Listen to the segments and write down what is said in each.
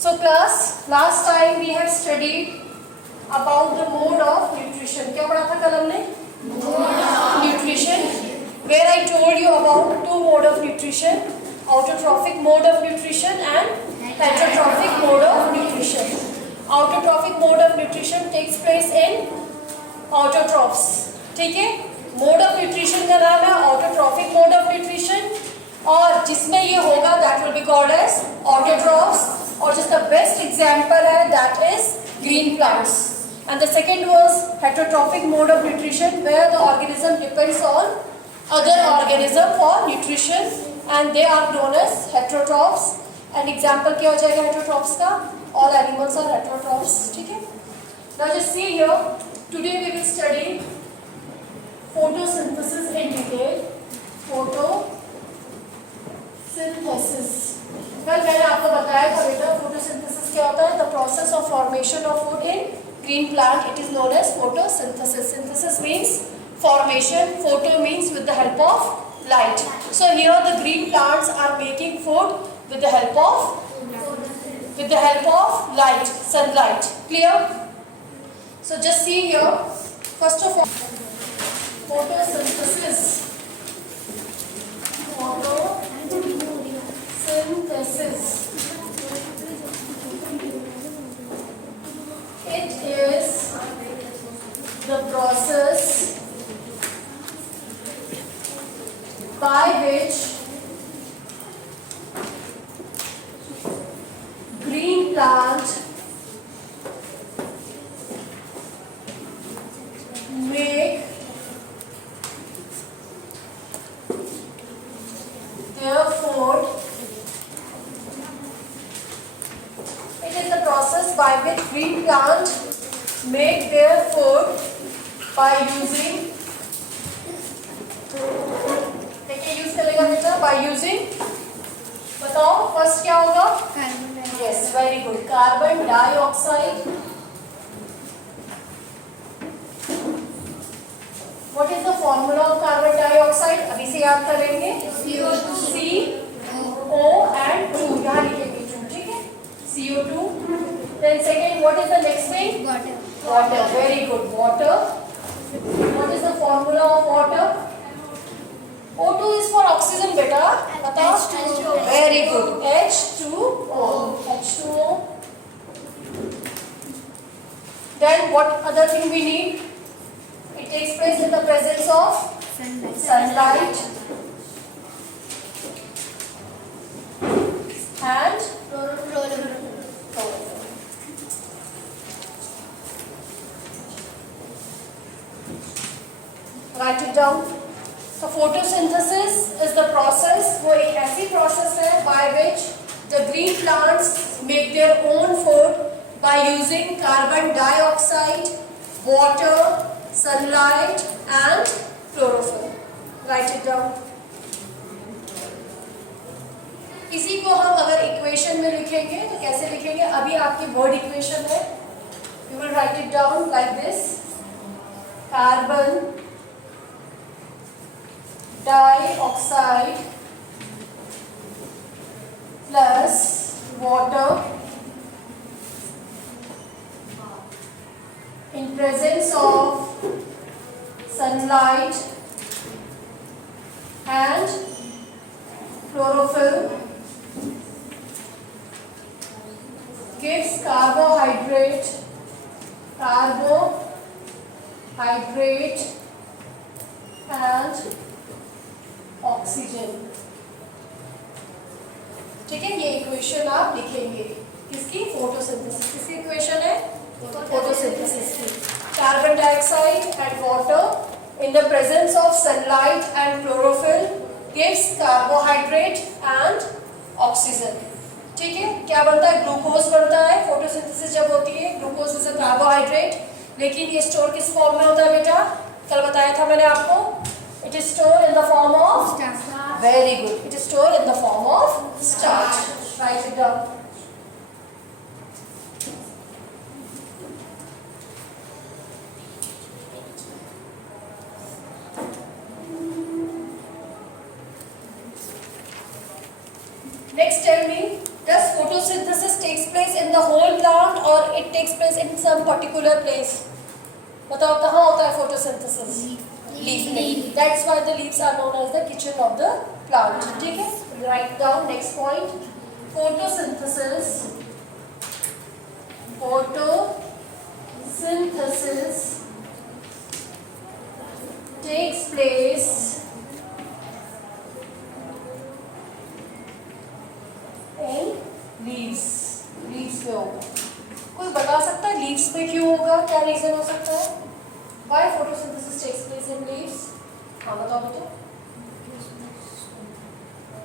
So class, last time we have studied about the mode of nutrition. क्या पढ़ा था कल हमने? Nutrition. Where I told you about two mode of nutrition, autotrophic mode of nutrition and heterotrophic mode of nutrition. Autotrophic mode of nutrition takes place in autotrophs. ठीक है? Mode of nutrition का नाम है autotrophic mode of nutrition और जिसमें ये होगा that will be called as autotrophs और जिसका best example है that is green plants. And the second was heterotrophic mode of nutrition where the organism depends on other organism for nutrition and they are known as heterotrophs. An example क्या हो जाएगा heterotrophs का? All animals are heterotrophs. ठीक है? Now just see here. Today we will study photosynthesis in detail. Photosynthesis. कल मैंने आपको बताया था बेटा photosynthesis क्या होता है? The process of formation of food in green plant. It is known as photosynthesis. Synthesis means formation. Photo means with the help of light. So here the green plants are making food with the help of light, sunlight. Clear? So just see here. First of all, photosynthesis. It is the process by which green plant make their food. It is the process by which green plant make their food by using. देखिए use करेगा बेटा by using. बताओ first क्या होगा? Yes, very good. Carbon dioxide. What is the formula of carbon dioxide? अभी से याद करेंगे. CO and 2. यहाँ लिखेंगे 2. ठीक है? CO2. Then second, what is the next thing? Water. Very good. Water. What is the formula of water? O2 is for oxygen, beta. बताओ. Very good. H2O. H2O. Then what other thing we need? It takes place in the presence of sunlight and chlorophyll. Write it down. So photosynthesis is the process, वो एक ऐसी process है by which the green plants make their own food by using carbon dioxide, water, sunlight and chlorophyll. Write it down. इसी को हम अगर equation में लिखेंगे तो कैसे लिखेंगे? अभी आपकी वर्ड इक्वेशन है. You will write it down like this. Carbon dioxide plus water in presence of sunlight and chlorophyll gives carbohydrate and oxygen. ठीक है? ये इक्वेशन आप लिखेंगे किसकी? फोटोसिंथेसिस. किसकी इक्वेशन है? फोटोसिंथेसिस की. Carbon dioxide and water in the presence of sunlight and chlorophyll gives carbohydrate and oxygen. ठीक है? क्या बनता है? ग्लूकोज बनता है. फोटोसिंथेसिस जब होती है ग्लूकोज इज अ कार्बोहाइड्रेट. लेकिन ये स्टोर किस फॉर्म में होता है बेटा? कल बताया था मैंने आपको. It is stored in the form of starch. Very good. It is stored in the form of starch. Write it down. Next, tell me Does photosynthesis takes place in the whole plant or it takes place in some particular place? बताओ कहाँ होता है photosynthesis? Leaf में. That's why the leaves are known as the kitchen of the plant. ठीक है? Write down next point. Photosynthesis. Photosynthesis takes place in leaves. Leaves में होगा. कोई बता सकता है leaves में क्यों होगा? क्या reason हो सकता है? Why photosynthesis takes place in leaves? हाँ बताओ बताओ.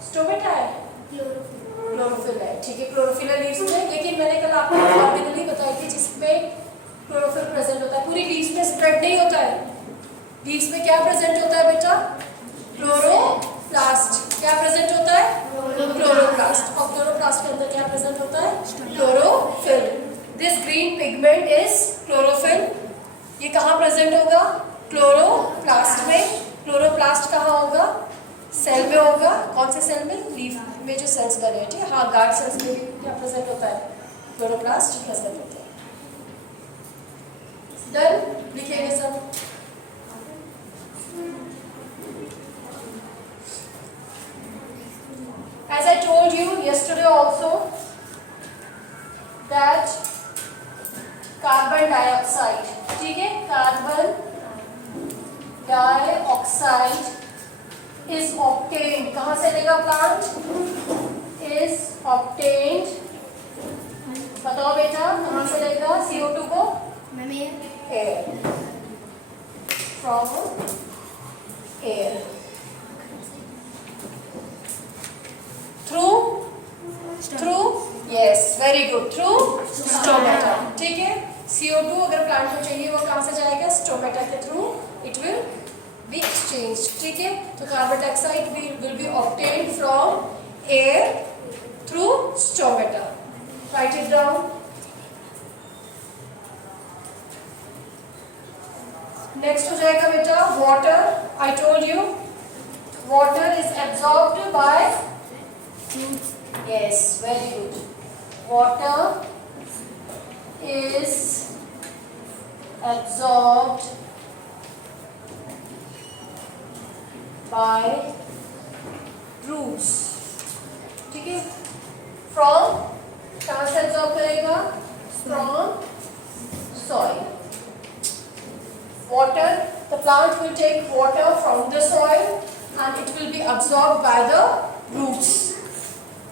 स्टोमेटा है. क्लोरोफिल है. ठीक है, क्लोरोफिल है लीव्स में. लेकिन मैंने कल आपको ऑर्गेनली बताई थी जिसमें क्लोरोफिल प्रेजेंट होता है. पूरी लीव्स में स्प्रेड नहीं होता है. लीव्स में क्या प्रेजेंट होता है बेटा? क्लोरोप्लास्ट. क्या प्रेजेंट होता है? क्लोरोप्लास्ट. और क्लोरोप्लास्ट के अंदर क्या प्रेजेंट होता है? Chlorophyll. This green pigment is chlorophyll. ये कहाँ प्रेजेंट होगा? क्लोरोप्लास्ट में. क्लोरोप्लास्ट कहाँ होगा? सेल में होगा. कौन से सेल में? लीफ में जो सेल्स बने हैं. ठीक है, हाँ, गार्ड सेल्स में क्या प्रेजेंट होता है? क्लोरोप्लास्ट प्रेजेंट होता है. डन. लिखिएगा सब. As I told you yesterday also that carbon dioxide, ठीक है, कार्बन डाइऑक्साइड is obtained. कहाँ से लेगा प्लांट? is obtained. बताओ बेटा कहाँ से लेगा CO2 को? air. from air. through yes, very good. through stomata. ठीक है, CO2 अगर प्लांट को चाहिए वो कहाँ से जाएगा? स्टोमेटा के through it will be exchanged. ठीक है, तो carbon dioxide will be obtained from air through stomata. Write it down. Next हो जाएगा बेटा water. I told you water is absorbed by yes, very good. Water is absorbed by roots. ठीक है, from कहाँ से absorb करेगा? From soil. Water, the plant will take water from the soil and it will be absorbed by the roots.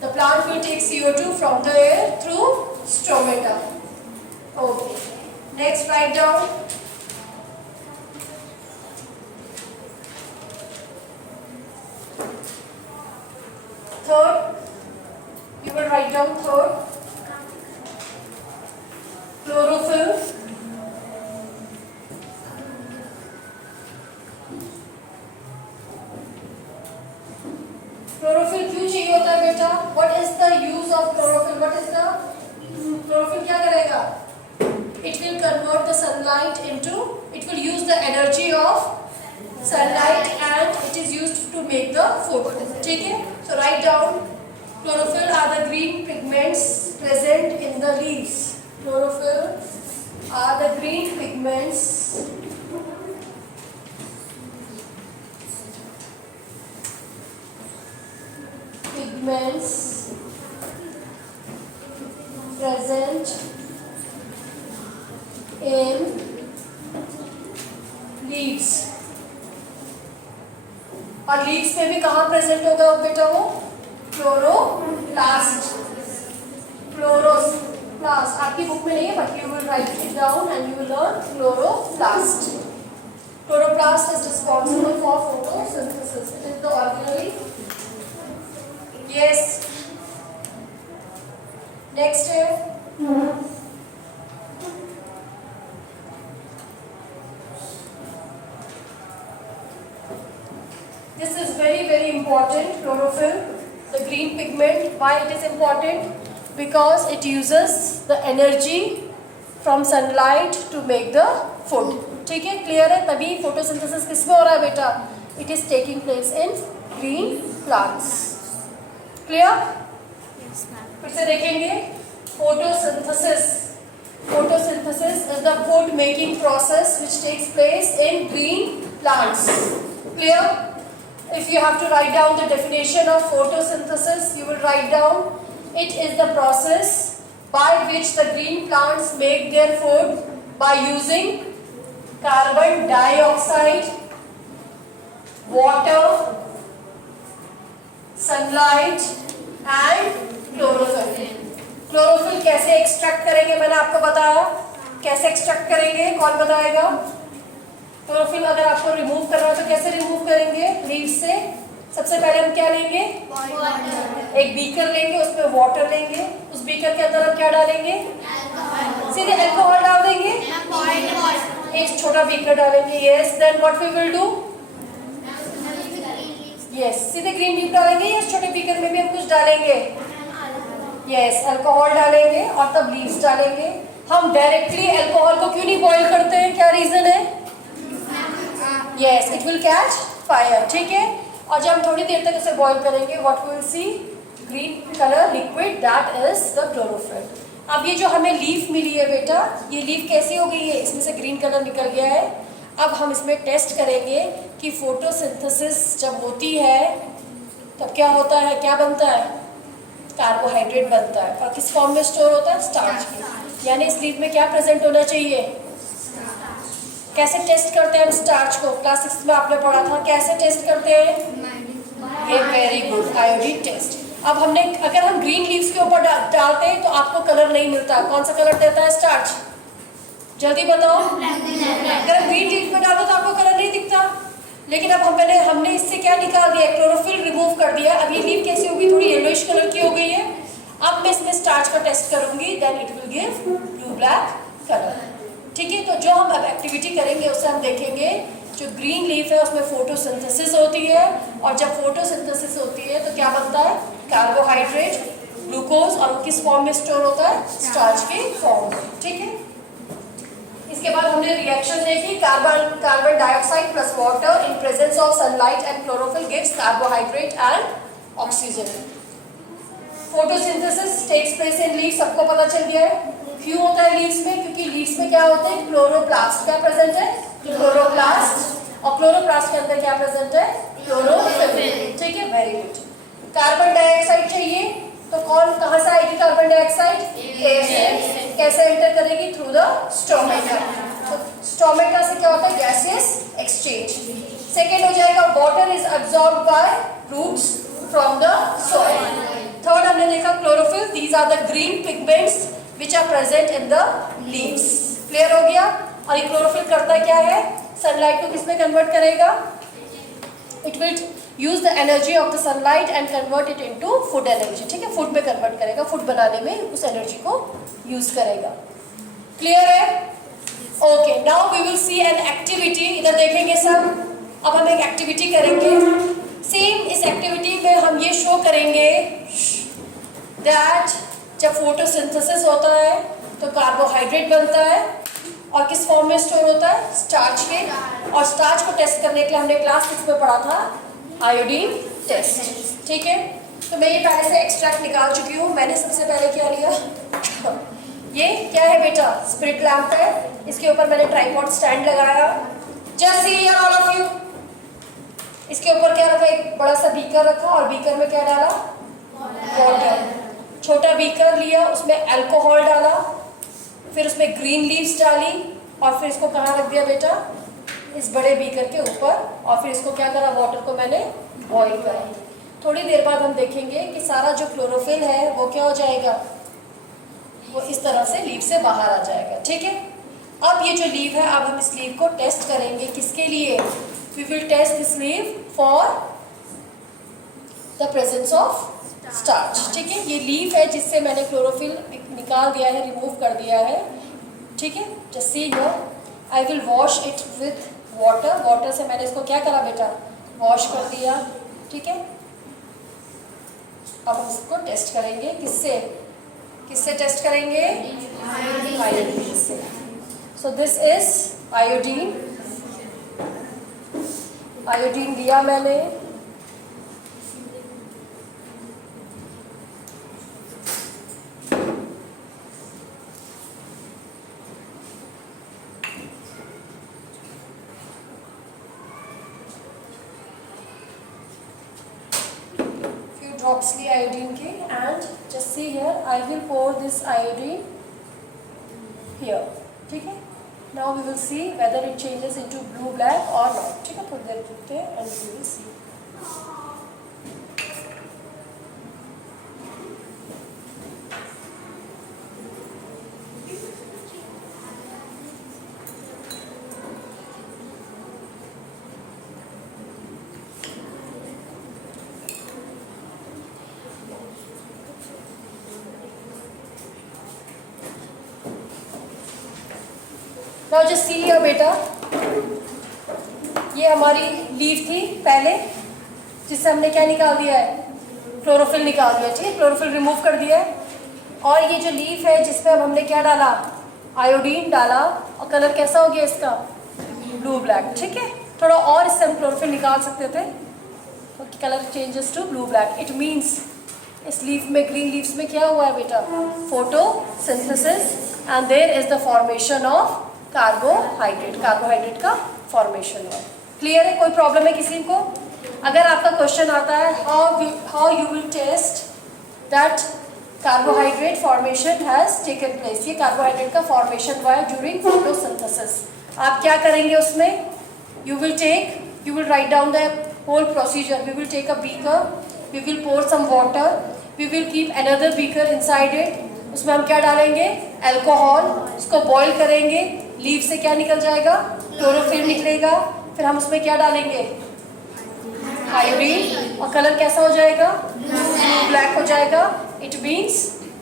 The plant will take CO2 from the air through stomata. Okay. Next, write down. Third, you will write down third. Chlorophyll. Chlorophyll क्यों चाहिए होता है बेटा? What is the use of chlorophyll? What is the chlorophyll क्या करेगा? It will convert the sunlight into. It will use the energy of sunlight and it is used to make the food. ठीक है? So write down. Chlorophyll are the green pigments present in the leaves. Chlorophyll are the green pigments present in leaves. और leaves में भी कहाँ present होगा बेटा वो? Chloroplast. Chloroplast आपकी बुक में नहीं है, but you will right it down and you will learn chloroplast. Chloroplast is responsible for photosynthesis. It is the organelle. Yes. Next है this is very important. Chlorophyll, the green pigment. Why it is important? Because it uses the energy from sunlight to make the food. ठीक है, clear है? तभी photosynthesis किसमें हो रहा है बेटा? It is taking place in green plants. Clear? फिर से देखेंगे photosynthesis. Photosynthesis is the food making process which takes place in green plants. Clear? If you have to write down the definition of photosynthesis, you will write down it is the process by which the green plants make their food by using carbon dioxide, water, sunlight and chlorophyll. Chlorophyll कैसे extract करेंगे मैंने आपको बताया. कैसे extract करेंगे कौन बताएगा? Chlorophyll अगर आपको रिमूव करना हो तो कैसे रिमूव करेंगे? लीव्स से. सबसे पहले हम क्या लेंगे? एक बीकर लेंगे, उसमें वाटर लेंगे. उस बीकर के अंदर हम क्या डालेंगे? सीधे अल्कोहल डाल देंगे. एक छोटा बीकर डालेंगे. Yes. Then what we will do? Yes, सीधे ग्रीन लीफ डालेंगे. यस, छोटे बीकर में भी हम कुछ डालेंगे. यस, अल्कोहल डालेंगे और तब लीव्स डालेंगे. हम डायरेक्टली अल्कोहल को क्यों नहीं बॉईल करते हैं? क्या रीजन है? Yes, it will catch fire. ठीक है. और जब हम थोड़ी देर तक उसे बॉईल करेंगे, what we will see? Green colour liquid, that is the chlorophyll. अब ये जो हमें लीफ मिली है बेटा, ये लीफ कैसी हो गई है? इसमें से ग्रीन कलर निकल गया है. अब हम इसमें टेस्ट करेंगे कि फोटोसिंथेसिस जब होती है तब क्या होता है, क्या बनता है? कार्बोहाइड्रेट बनता है. और किस फॉर्म में स्टोर होता है? स्टार्च की. यानी इस लीफ में क्या प्रेजेंट होना चाहिए? कैसे टेस्ट करते हैं हम स्टार्च को? क्लास 6 में आपने पढ़ा था. कैसे टेस्ट करते हैं? ये वेरी गुड, आयोडीन टेस्ट. अब हमने अगर हम ग्रीन लीव्स के ऊपर डालते हैं तो आपको कलर नहीं मिलता. कौन सा कलर देता है स्टार्च? जल्दी बताओ. अगर हम ग्रीन लीफ में डालते तो आपको कलर नहीं दिखता. लेकिन अब हमने इससे क्या निकाल दिया? क्लोरोफिल रिमूव कर दिया. अब ये लीफ कैसी होगी? थोड़ी येलोइश कलर की हो गई है. अब मैं इसमें स्टार्च का टेस्ट करूंगी, then it will give blue black colour. ठीक है. तो जो हम अब एक्टिविटी करेंगे उससे हम देखेंगे जो ग्रीन लीफ है उसमें फोटोसिंथेसिस होती है. और जब फोटोसिंथेसिस होती है तो क्या बनता है? Carbohydrate, glucose. और किस फॉर्म में स्टोर होता है? स्टार्च के फॉर्म में. ठीक है. इसके बाद हमने रिएक्शन देखी. Carbon dioxide plus water in presence of sunlight and chlorophyll gives carbohydrate and oxygen. Photosynthesis takes place in leaves. सबको पता चल गया है क्यों होता है लीव्स में? क्योंकि लीव्स में क्या होते हैं? क्लोरोप्लास्ट. क्या प्रेजेंट है? क्लोरोप्लास्ट. और क्लोरोप्लास्ट के अंदर क्या प्रेजेंट है? क्लोरोफिल. ठीक है, वेरी गुड. कार्बन डाइऑक्साइड चाहिए तो कहाँ से आएगी कार्बन डाइऑक्साइड? एयर से. कैसे एंटर करेगी? Through the stomata. तो स्टोमेटा से क्या होता है? Gaseous exchange. सेकेंड हो जाएगा water is absorb by roots from the soil. Third हमने देखा chlorophyll. These are the green pigments which are present in the leaves. Clear हो गया. और ये क्लोरोफिल करता क्या है? सनलाइट को किसमें कन्वर्ट करेगा? It will use the energy of the sunlight and convert it into food energy. ठीक है. फूड में कन्वर्ट करेगा. फूड बनाने में उस एनर्जी को यूज करेगा. क्लियर है? Okay. Now we will see an activity. इधर देखेंगे सब. अब हम एक एक्टिविटी करेंगे. सेम इस एक्टिविटी में हम ये शो करेंगे दैट जब फोटोसिंथेसिस होता है तो कार्बोहाइड्रेट बनता है. और किस फॉर्म में स्टोर होता है? स्टार्च के. और स्टार्च को टेस्ट करने के लिए हमने क्लास 6 में पढ़ा था आयोडीन टेस्ट. ठीक है. तो मैं ये पहले से एक्सट्रैक्ट निकाल चुकी हूँ. मैंने सबसे पहले क्या लिया? ये क्या है बेटा? स्पिरिट लैम्प है. इसके ऊपर मैंने ट्राइपॉड स्टैंड लगाया. Just see here all of you. इसके ऊपर क्या रखा? एक बड़ा सा बीकर रखा और बीकर में क्या डाला? वाटर. छोटा बीकर लिया, उसमें अल्कोहल डाला, फिर उसमें ग्रीन लीव्स डाली और फिर इसको कहाँ रख दिया बेटा? इस बड़े बीकर के ऊपर. और फिर इसको क्या करा? वाटर को मैंने बॉईल करा. थोड़ी देर बाद हम देखेंगे कि सारा जो क्लोरोफिल है वो क्या हो जाएगा? वो इस तरह से लीव से बाहर आ जाएगा. ठीक है. अब ये जो लीव है, अब हम इस लीव को टेस्ट करेंगे. किसके लिए? We will test this leaf for the presence of starch. ठीक है. ये लीव है जिससे मैंने क्लोरोफिल निकाल दिया है, रिमूव कर दिया है. ठीक है. Just see here. I will wash it with water. Water से मैंने इसको क्या करा बेटा? वॉश कर दिया. ठीक है. अब हम इसको टेस्ट करेंगे. किससे? किससे टेस्ट करेंगे? आयोडीन से. So this is iodine. Iodine दिया मैंने. कॉस्टली आयोडीन के. And just see here, I will pour this iodine here. ठीक है. Now we will see whether it changes into blue black और नॉट. ठीक है. थोड़ी देर रुकते हैं and we will see. Now just see here बेटा, ये हमारी लीफ थी पहले, जिससे हमने क्या निकाल दिया है, क्लोरोफिल निकाल दिया. ठीक है. क्लोरोफिल रिमूव कर दिया है. और ये जो लीफ है जिसमें अब हमने क्या डाला, आयोडीन डाला, और कलर कैसा हो गया इसका, ब्लू ब्लैक. ठीक है. थोड़ा और इससे हम क्लोरोफिल निकाल सकते थे, तो colour changes to blue black. It means इस लीफ में, ग्रीन लीव्स में क्या हुआ है बेटा, photosynthesis, and there is the formation of carbohydrate. Carbohydrate का फॉर्मेशन हुआ. क्लियर है. कोई प्रॉब्लम है किसी को? अगर आपका क्वेश्चन आता है how you will test that carbohydrate formation has taken place, ये कार्बोहाइड्रेट का फॉर्मेशन हुआ है ड्यूरिंग फोटोसिंथेसिस, आप क्या करेंगे उसमें, you will write down the whole procedure. We will take a beaker, we will pour some water, we will keep another beaker inside it. उसमें हम क्या डालेंगे, अल्कोहल, उसको बॉईल करेंगे. लीफ से क्या निकल जाएगा, क्लोरोफिल निकलेगा. फिर हम उसमें क्या डालेंगे, आयोडीन, और कलर कैसा हो जाएगा, ब्लैक हो जाएगा. It means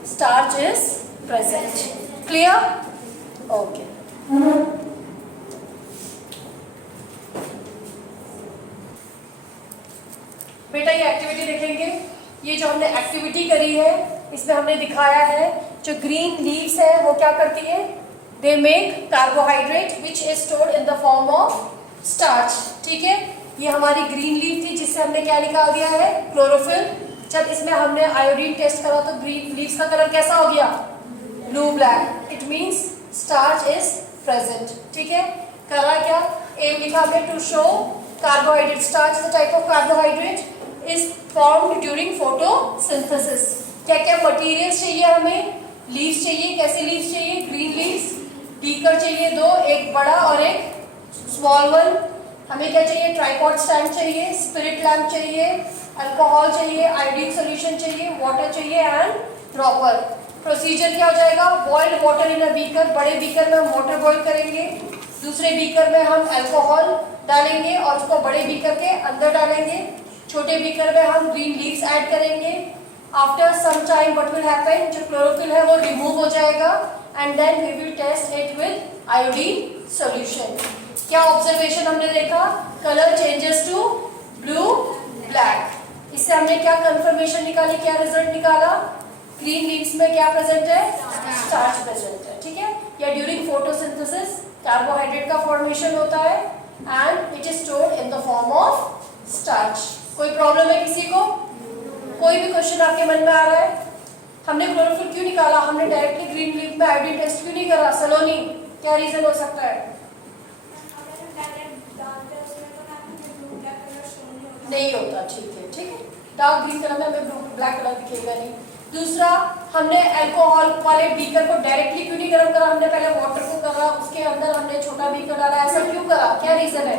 starch is present. Clear? Okay. बेटा ये एक्टिविटी देखेंगे. ये जो हमने एक्टिविटी करी है, इसमें हमने दिखाया है जो ग्रीन लीव्स है वो क्या करती है, they make carbohydrate which is stored in the form of starch. ठीक है. ये हमारी ग्रीन लीफ थी जिससे हमने क्या निकाल दिया है, क्लोरोफिल. जब इसमें हमने आयोडीन टेस्ट करा तो ग्रीन लीव्स का कलर कैसा हो गया, blue black. It means starch is present. ठीक है. करा क्या, एम लिखा हमने, to show carbohydrate. Starch is the type of carbohydrate is formed during photosynthesis. क्या क्या मटेरियल्स चाहिए हमें, लीव्स चाहिए. कैसे लीव्स चाहिए, ग्रीन लीव्स. बीकर चाहिए दो, एक बड़ा और एक स्मॉल वन. हमें क्या चाहिए, ट्राइपॉड स्टैंड चाहिए, स्पिरिट लैम्प चाहिए, अल्कोहल चाहिए, आयोडीन सॉल्यूशन चाहिए, वाटर चाहिए एंड ड्रॉपर. प्रोसीजर क्या हो जाएगा, boiled water in a beaker. बड़े बीकर में हम वाटर बॉईल करेंगे, दूसरे बीकर में हम अल्कोहल डालेंगे और उसको बड़े बीकर के अंदर डालेंगे. छोटे बीकर में हम ग्रीन लीव्स ऐड करेंगे. After some time what will happen, जो क्लोरोफिल है वो रिमूव हो जाएगा and then we will test it with iodine solution. क्या ऑब्जर्वेशन हमने देखा, colour changes to blue black. इससे हमने क्या कंफर्मेशन निकाली, क्या रिजल्ट निकाला, ग्रीन लीव्स में क्या प्रेजेंट है, स्टार्च प्रेजेंट है. ठीक है. या ड्यूरिंग फोटोसिंथेसिस कार्बोहाइड्रेट का फॉर्मेशन होता है and it is stored in the form of starch. कोई प्रॉब्लम है किसी को? कोई भी क्वेश्चन आपके मन में आ रहा है, हमने क्लोरोफिल क्यों निकाला, हमने डायरेक्टली ग्रीन लीफ में आयोडीन टेस्ट क्यों नहीं करा, सलोनी क्या रीजन हो सकता है? नहीं होता. ठीक है. ठीक है. डार्क ग्रीन कलर में हमें ब्लैक कलर दिखेगा नहीं. दूसरा, हमने अल्कोहल वाले बीकर को डायरेक्टली क्यों नहीं गर्म करा, हमने पहले वाटर को करा, उसके अंदर हमने छोटा बीकर डाला, ऐसा क्यों करा, क्या रीजन है?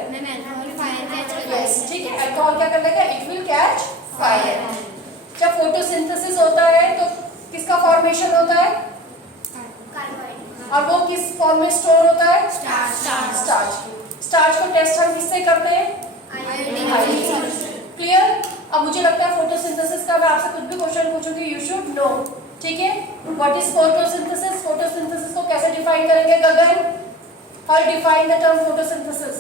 यस. ठीक है. अल्कोहल क्या कर लेगा, इट विल कैच फायर. जब फोटोसिंथेसिस होता है तो किसका फॉर्मेशन होता है, और वो किस फॉर्म में स्टोर होता है, स्टार्च. स्टार्च को टेस्ट हम किससे करते हैं, आयोडीन. क्लियर? अब मुझे लगता है फोटोसिंथेसिस का मैं आपसे कुछ भी क्वेश्चन पूछूंगी, यू शुड नो. ठीक है. व्हाट इज फोटोसिंथेसिस, फोटोसिंथेसिस को कैसे डिफाइन करेंगे Gagan, how define the term photosynthesis,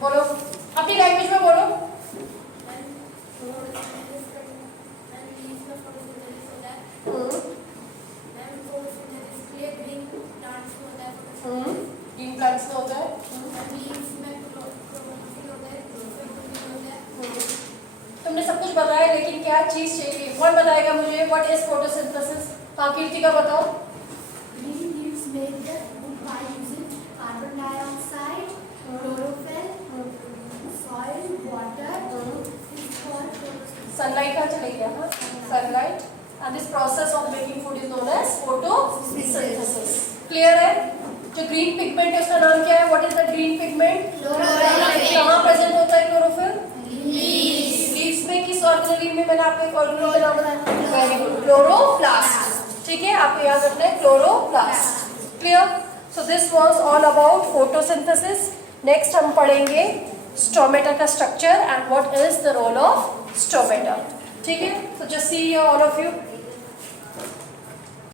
बोलो अपनी लैंग्वेज में बोलो. ग्रीन प्लांट्स में होता है. तुमने सब कुछ बताया, लेकिन क्या चीज चाहिए, कौन बताएगा मुझे, व्हाट इज फोटोसिंथेसिस? हाँ कीर्तिका बताओ. Green leaves make the food by using carbon dioxide, chlorophyll, soil, water. For sunlight कहाँ चले गया? हाँ, sunlight. And this process of making food is known as photosynthesis. Clear है? जो green pigment है उसका नाम क्या है? What is the green pigment? कहाँ present होता है chlorophyll? Leaves में किस organelle में? मैंने आपको एक organelle का नाम बताया. Very good. Chloroplast. ठीक है, आपको याद रखना है chloroplast. Clear? So this was all about photosynthesis. Next हम पढ़ेंगे stomata का structure and what is the role of stomata. ठीक है? So just see here all of you.